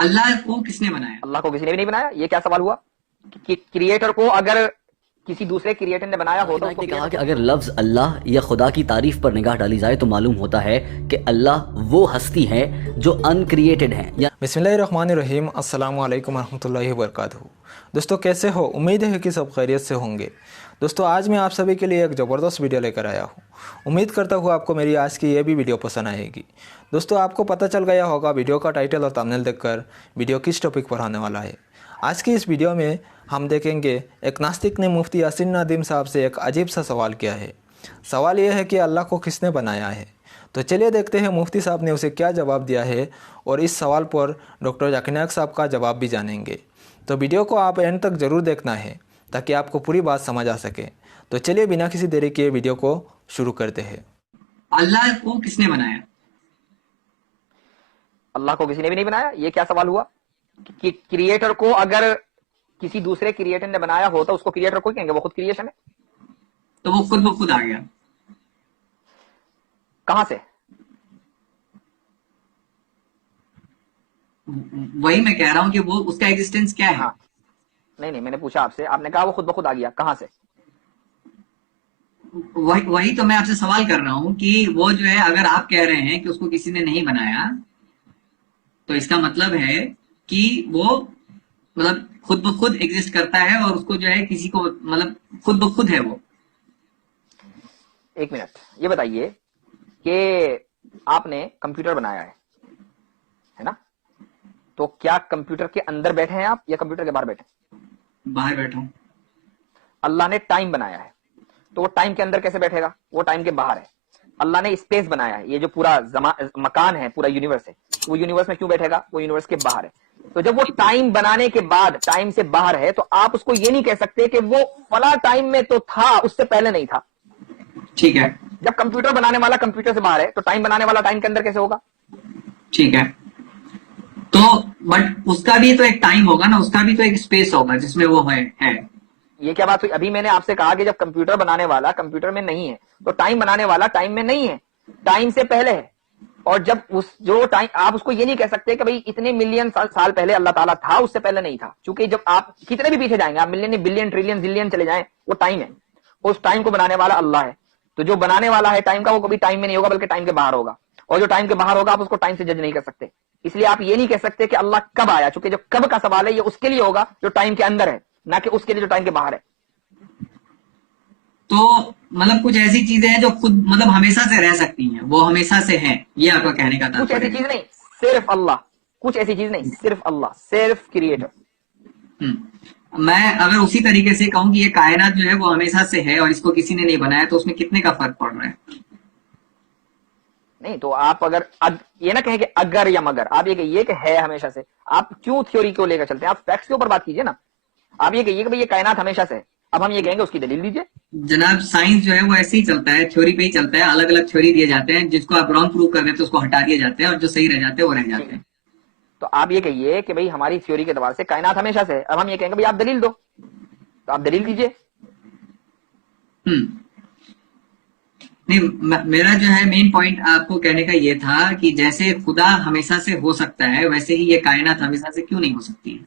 अल्लाह को किसने बनाया? अल्लाह को किसी ने भी नहीं बनाया। ये क्या सवाल हुआ कि क्रिएटर को अगर किसी दूसरे क्रिएटर ने बनाया हो तो उसको कहा कि अगर लफ्ज अल्लाह या खुदा की तारीफ पर निगाह डाली जाए तो मालूम होता है कि अल्लाह वो हस्ती है जो अनक्रिएटेड है। बिस्मिल्लाहिर्रहमानिर्रहीम, अस्सलामु अलैकुम वरहमतुल्लाहि वबरकातुहू। दोस्तों कैसे हो? उम्मीद है कि सब खैरियत से होंगे। दोस्तों आज मैं आप सभी के लिए एक ज़बरदस्त वीडियो लेकर आया हूँ। उम्मीद करता हूँ आपको मेरी आज की ये भी वीडियो पसंद आएगी। दोस्तों आपको पता चल गया होगा वीडियो का टाइटल और थंबनेल देखकर वीडियो किस टॉपिक पर आने वाला है। आज की इस वीडियो में हम देखेंगे एक नास्तिक ने मुफ्ती यासीन नदीम साहब से एक अजीब सा सवाल किया है। सवाल यह है कि अल्लाह को किसने बनाया है। तो चलिए देखते हैं मुफ्ती साहब ने उसे क्या जवाब दिया है और इस सवाल पर डॉक्टर जाकिर नाइक साहब का जवाब भी जानेंगे। तो वीडियो को आप एंड तक ज़रूर देखना है ताकि आपको पूरी बात समझ आ सके। तो चलिए बिना किसी देरी के वीडियो को शुरू करते हैं। अल्लाह को किसने बनाया? अल्लाह को किसी ने भी नहीं बनाया। ये क्या सवाल हुआ कि क्रिएटर को अगर किसी दूसरे क्रिएटर ने बनाया हो तो उसको क्रिएटर को कहेंगे, वो खुद क्रिएशन है। तो वो खुद ब खुद आ गया कहां से? वही मैं कह रहा हूं कि वो उसका एग्जिस्टेंस क्या है। हाँ। नहीं, मैंने पूछा आपसे, आपने कहा वो खुद ब खुद आ गया, कहां से? वही तो मैं आपसे सवाल कर रहा हूं कि वो जो है, अगर आप कह रहे हैं कि उसको किसी ने नहीं बनाया तो इसका मतलब है कि वो मतलब खुद ब खुद एग्जिस्ट करता है और उसको जो है किसी को मतलब खुद ब खुद है वो। एक मिनट, ये बताइए कि आपने कंप्यूटर बनाया है ना? तो क्या कंप्यूटर के अंदर बैठे हैं आप या कंप्यूटर के बाहर बैठे? बाहर बैठा हूं। अल्लाह ने टाइम बनाया है तो वो टाइम के अंदर कैसे बैठेगा? वो टाइम के बाहर है। अल्लाह ने स्पेस बनाया है, ये जो पूरा मकान है, पूरा यूनिवर्स है, वो यूनिवर्स में क्यों बैठेगा? वो यूनिवर्स के बाहर है। तो जब वो टाइम बनाने के बाद टाइम से बाहर है तो आप उसको ये नहीं कह सकते कि वो फला टाइम में तो था, उससे पहले नहीं था। ठीक है। जब कंप्यूटर बनाने वाला कंप्यूटर से बाहर है तो टाइम बनाने वाला टाइम के अंदर कैसे होगा? ठीक है, तो बट उसका भी तो एक टाइम होगा ना, उसका भी तो एक स्पेस होगा जिसमें वो है। ये क्या बात हुई? अभी मैंने आपसे कहा कि जब कंप्यूटर बनाने वाला कंप्यूटर में नहीं है तो टाइम बनाने वाला टाइम में नहीं है, टाइम से पहले है। और जब उस जो टाइम, आप उसको ये नहीं कह सकते कि भाई इतने मिलियन साल पहले अल्लाह ताला था, उससे पहले नहीं था। क्योंकि जब आप कितने भी पीछे जाएंगे, आप मिलियन बिलियन ट्रिलियन जिलियन चले जाएं, वो टाइम है। उस टाइम को बनाने वाला अल्लाह है। तो जो बनाने वाला है टाइम का, वो कभी टाइम में नहीं होगा बल्कि टाइम के बाहर होगा। और जो टाइम के बाहर होगा आप उसको टाइम से जज नहीं कर सकते। इसलिए आप ये नहीं कह सकते कि अल्लाह कब आया, क्योंकि जो कब का सवाल है ये उसके लिए होगा जो टाइम के अंदर है, ना कि उसके लिए जो टाइम के बाहर है। तो मतलब कुछ ऐसी चीजें हैं जो खुद मतलब हमेशा से रह सकती हैं, वो हमेशा से हैं, ये आपका कहने का कुछ ऐसी तात्पर्य चीज नहीं, सिर्फ अल्लाह। कुछ ऐसी चीज नहीं, सिर्फ अल्लाह, सिर्फ क्रिएटर। मैं अगर उसी तरीके से कहूं कि ये कायनात जो है वो हमेशा से है और इसको किसी ने नहीं बनाया, तो उसमें कितने का फर्क पड़ रहा है? नहीं, तो आप अगर ये ना कहें कि अगर या मगर, आप ये कहिए कि है हमेशा से। आप क्यों थ्योरी को लेकर चलते हैं? आप फैक्ट्स के ऊपर बात कीजिए ना। आप ये कहिए कि भाई ये कायनात हमेशा से है, अब हम ये कहेंगे उसकी दलील दीजिए। जनाब, साइंस जो है वो ऐसे ही चलता है, थ्योरी पे ही चलता है। अलग अलग थ्योरी दिए जाते हैं, जिसको आप रॉन्ग प्रूव कर देते हैं उसको हटा दिए जाते हैं और जो सही रह जाते हैं वो रह जाते हैं। तो आप ये कहिए कि भाई हमारी थ्योरी के दबाव से कायनात हमेशा से है, अब हम ये कहेंगे भाई आप दलील दो, तो आप दलील दीजिए। नहीं, मेरा जो है मेन पॉइंट आपको कहने का ये था कि जैसे खुदा हमेशा से हो सकता है, वैसे ही ये कायनात हमेशा से क्यों नहीं हो सकती है?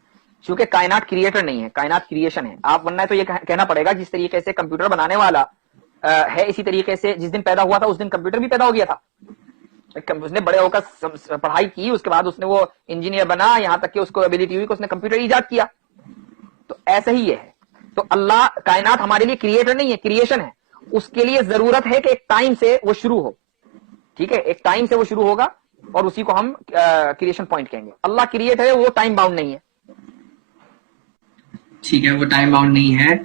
क्योंकि कायनात क्रिएटर नहीं है, कायनात क्रिएशन है। आप वरना तो ये कहना पड़ेगा जिस तरीके से कंप्यूटर बनाने वाला है, इसी तरीके से जिस दिन पैदा हुआ था उस दिन कंप्यूटर भी पैदा हो गया था। उसने बड़े होकर पढ़ाई की, उसके बाद उसने वो इंजीनियर बना, यहां तक कि उसको एबिलिटी हुई कि उसने कंप्यूटर ईजाद किया। तो ऐसे ही ये है। तो अल्लाह, कायनात हमारे लिए क्रिएटर नहीं है, क्रिएशन है। उसके लिए जरूरत है कि एक टाइम से वो शुरू हो। ठीक है, एक टाइम से वो शुरू होगा और उसी को हम क्रिएशन पॉइंट कहेंगे। अल्लाह क्रिएटर है, वो टाइम बाउंड नहीं है। ठीक है, वो टाइम बाउंड नहीं है।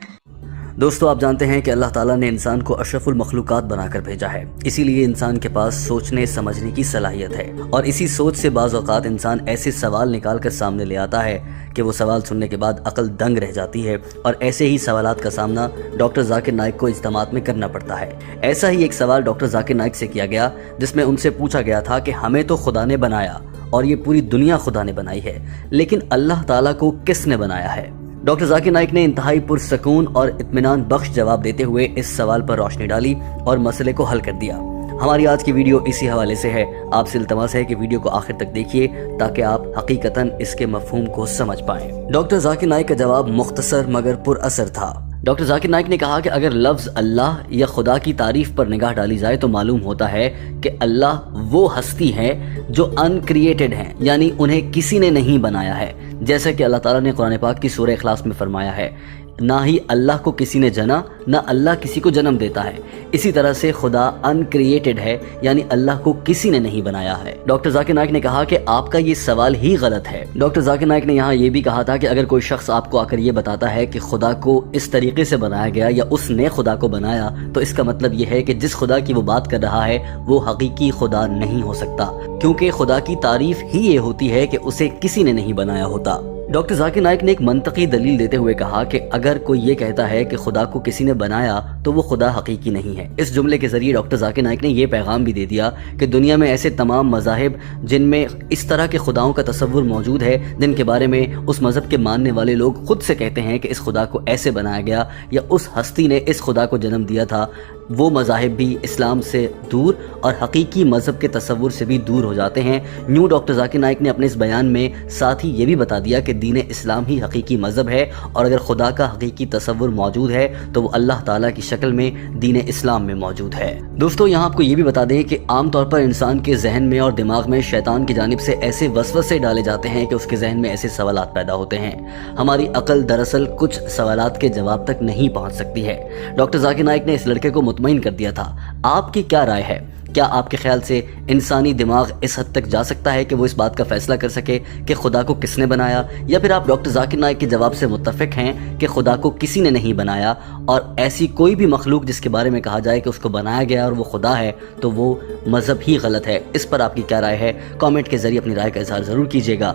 दोस्तों आप जानते हैं कि अल्लाह ताला ने इंसान को अशरफुल मखलूकात बनाकर भेजा है, इसीलिए इंसान के पास सोचने समझने की सलाहियत है। और इसी सोच से बाज़ औक़ात इंसान ऐसे सवाल निकाल कर सामने ले आता है कि वो सवाल सुनने के बाद अकल दंग रह जाती है। और ऐसे ही सवालात का सामना डॉक्टर जाकिर नाइक को इज्तिमात में करना पड़ता है। ऐसा ही एक सवाल डॉक्टर जाकिर नाइक से किया गया, जिसमें उनसे पूछा गया था कि हमें तो खुदा ने बनाया और ये पूरी दुनिया खुदा ने बनाई है, लेकिन अल्लाह ताला को किसने बनाया है? डॉक्टर जाकिर नाइक ने इंतहाई पुरसकून और इत्मीनान बख्श जवाब देते हुए इस सवाल पर रोशनी डाली और मसले को हल कर दिया। हमारी आज की वीडियो इसी हवाले से है। आपसे इल्तमास है कि वीडियो को आखिर तक देखिए ताकि आप हकीकतन इसके मफहूम को समझ पाएं। डॉक्टर जाकिर नाइक का जवाब मुख्तसर मगर पुरअसर था। डॉक्टर जाकिर नाइक ने कहा कि अगर लफ्ज़ अल्लाह या खुदा की तारीफ पर निगाह डाली जाए तो मालूम होता है कि अल्लाह वो हस्ती है जो अनक्रिएटेड है, यानी उन्हें किसी ने नहीं बनाया है। जैसा कि अल्लाह ताला ने कुरान पाक की सूरह इखलास में फरमाया है, ना ही अल्लाह को किसी ने जना, ना अल्लाह किसी को जन्म देता है। इसी तरह से खुदा अनक्रिएटेड है, यानी अल्लाह को किसी ने नहीं बनाया है। डॉक्टर जाकिर नाइक ने कहा कि आपका ये सवाल ही गलत है। डॉक्टर जाकिर नाइक ने यहाँ ये भी कहा था कि अगर कोई शख्स आपको आकर ये बताता है कि खुदा को इस तरीके से बनाया गया या उसने खुदा को बनाया, तो इसका मतलब ये है कि जिस खुदा की वो बात कर रहा है वो हकीकी खुदा नहीं हो सकता, क्योंकि खुदा की तारीफ ही ये होती है कि उसे किसी ने नहीं बनाया होता। डॉक्टर जाकिर नाइक ने एक मंतकी दलील देते हुए कहा कि अगर कोई ये कहता है कि खुदा को किसी ने बनाया तो वो खुदा हकीकी नहीं है। इस जुमले के जरिए डॉक्टर जाकिर नाइक ने ये पैगाम भी दे दिया कि दुनिया में ऐसे तमाम मज़ाहिब जिनमें इस तरह के खुदाओं का तसव्वुर मौजूद है, जिनके बारे में उस मज़हब के मानने वाले लोग खुद से कहते हैं कि इस खुदा को ऐसे बनाया गया या उस हस्ती ने इस खुदा को जन्म दिया था, वो मज़ाहिब भी इस्लाम से दूर और हकीकी मज़हब के तसव्वुर से भी दूर हो जाते हैं। न्यू डॉक्टर जाकिर नाइक ने अपने इस बयान में साथ ही ये भी बता दिया कि दीन इस्लाम ही हकीकी मज़हब है, और अगर खुदा का हकीकी तसव्वुर मौजूद है तो वो अल्लाह ताला की शक्ल में दीन इस्लाम में मौजूद है। दोस्तों, यहाँ आपको ये भी बता दें कि आमतौर पर इंसान के जहन में और दिमाग में शैतान की जानिब से ऐसे वसवसे डाले जाते हैं कि उसके जहन में ऐसे सवालात पैदा होते हैं। हमारी अकल दरअसल कुछ सवालात के जवाब तक नहीं पहुँच सकती है। डॉक्टर जाकिर नाइक ने इस लड़के को मुतमईन कर दिया था। आपकी क्या राय है? क्या आपके ख्याल से इंसानी दिमाग इस हद तक जा सकता है कि वो इस बात का फैसला कर सके कि खुदा को किसने बनाया, या फिर आप डॉक्टर जाकिर नाइक के जवाब से मुत्तफिक हैं कि खुदा को किसी ने नहीं बनाया, और ऐसी कोई भी मखलूक जिसके बारे में कहा जाए कि उसको बनाया गया और वो खुदा है तो वो मज़हब ही गलत है? इस पर आपकी क्या राय है? कमेंट के जरिए अपनी राय का इजहार ज़रूर कीजिएगा।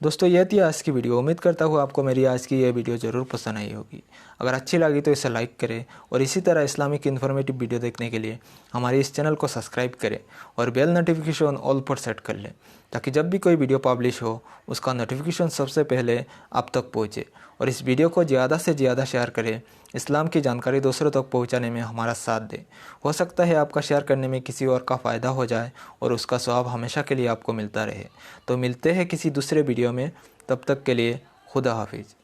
दोस्तों, ये थी आज की वीडियो। उम्मीद करता हूँ आपको मेरी आज की ये वीडियो ज़रूर पसंद आई होगी। अगर अच्छी लगी तो इसे लाइक करें और इसी तरह इस्लामिक इन्फॉर्मेटिव वीडियो देखने के लिए हमारे इस चैनल को सब्सक्राइब करें और बेल नोटिफिकेशन ऑल पर सेट कर लें, ताकि जब भी कोई वीडियो पब्लिश हो उसका नोटिफिकेशन सबसे पहले आप तक पहुँचे। और इस वीडियो को ज़्यादा से ज़्यादा शेयर करें। इस्लाम की जानकारी दूसरों तक पहुँचाने में हमारा साथ दें। हो सकता है आपका शेयर करने में किसी और का फ़ायदा हो जाए और उसका सवाब हमेशा के लिए आपको मिलता रहे। तो मिलते हैं किसी दूसरे वीडियो में, तब तक के लिए खुदा हाफिज़।